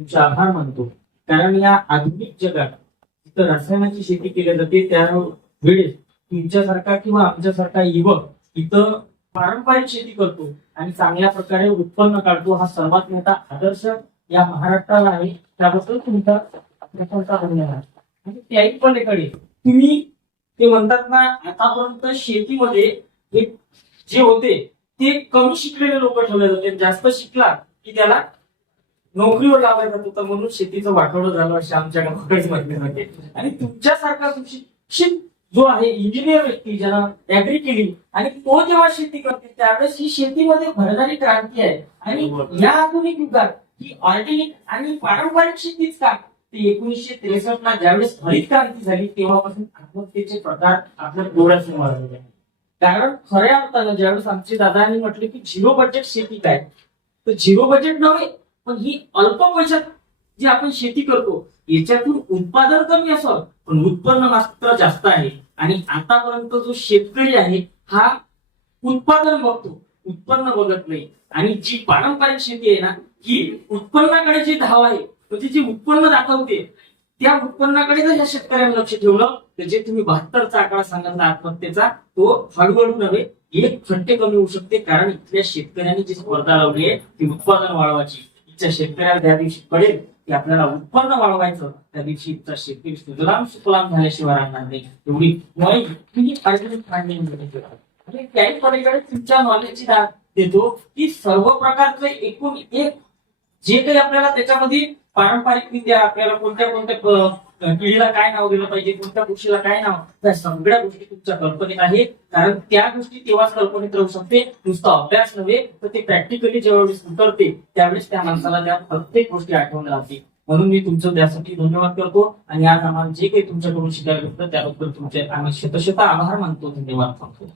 तुमचे आभार मानतो. कारण या आधुनिक जगात जिथं रसायनाची शेती केली जाते त्या वेळेस तुमच्यासारखा किंवा आमच्यासारखा युवक इथं पारंपरिक शेती करतो आणि चांगल्या प्रकारे उत्पन्न काढतो हा सर्वात मोठा आदर्श या महाराष्ट्राला आहे. त्याबद्दल तुमचा प्रशंसा धन्यवाद आणि त्याही पलीकडे तुम्ही ते म्हणतात ना आतापर्यंत शेतीमध्ये हे जे होते ते कमी शिकलेले लोक ठेवले जाते. जास्त शिकला की त्याला नोकरीवर लावायला जात होता म्हणून शेतीचं वाटोळं झालं असे आमच्या गावाकडे म्हटले जाते आणि तुमच्यासारखा शिक्षित जो आहे इंजिनियर व्यक्ती ज्यानं ऍग्री केली आणि तो जेव्हा शेती करते त्यावेळेस ही शेतीमध्ये भरणारी क्रांती आहे. आणि या आधुनिक युगात ही ऑर्गॅनिक आणि पारंपरिक शेतीच का? ते एकोणीसशे त्रेसष्ट ला ज्यावेळेस हरित क्रांती झाली तेव्हापासून आत्महत्येचे प्रकार आपल्या डोळ्यासमोर आलेले आहेत. कारण खऱ्या अर्थानं ज्यावेळेस आमचे दादांनी म्हटले की झिरो बजेट शेती काय? तर झिरो बजेट नव्हे पण ही अल्प पैशात जी आपण शेती करतो याच्यातून उत्पादन कमी असं. पण उत्पन्न मात्र जास्त आहे. आणि आतापर्यंत जो शेतकरी आहे हा उत्पादन बघतो. उत्पन्न बघत नाही. आणि जी पारंपरिक शेती आहे ना ही उत्पन्नाकडे जी धाव आहे म्हणजे जी उत्पन्न दाखवते त्या उत्पन्नाकडे जर ह्या शेतकऱ्यांनी लक्ष ठेवलं तर जे तुम्ही बहात्तरचा आकडा सांगितला आत्महत्येचा तो हळूहळू नव्हे एक फट्टे कमी होऊ शकते. कारण इथल्या शेतकऱ्यांनी जी स्पर्धा लावली आहे ती उत्पादन वाढवायची. शेतकऱ्याला त्या दिवशी कळेल की आपल्याला उत्पन्न वाढवायचं. त्या दिवशी इथचा शेतकरी सुजलाम सुफलाम झाल्याशिवाय राहणार नाही. एवढी मुळे तुम्ही ऑर्गॅनिक त्याही पलीकडे तुमच्या नॉलेजची दाद देतो की सर्व प्रकारचे एकूण एक जे काही आपल्याला त्याच्यामध्ये पारंपरिक विद्या आपल्याला कोणत्या कोणत्या पिढीला काय नाव दिलं पाहिजे कोणत्या गोष्टीला काय नाव? त्या सगळ्या गोष्टी तुमच्या कल्पनेत आहेत. कारण त्या गोष्टी तेव्हाच कल्पनेत राहू शकते. नुसता अभ्यास नव्हे तर ते प्रॅक्टिकली ज्यावेळेस उतरते त्यावेळेस त्या माणसाला त्या प्रत्येक गोष्टी आठवण राहते. म्हणून मी तुमचं त्यासाठी धन्यवाद करतो. आणि आज आम्हाला जे काही तुमच्याकडून शिकायला भेटतं त्याबद्दल तुमचे आम्ही शतशत आभार मानतो. धन्यवाद. मानतो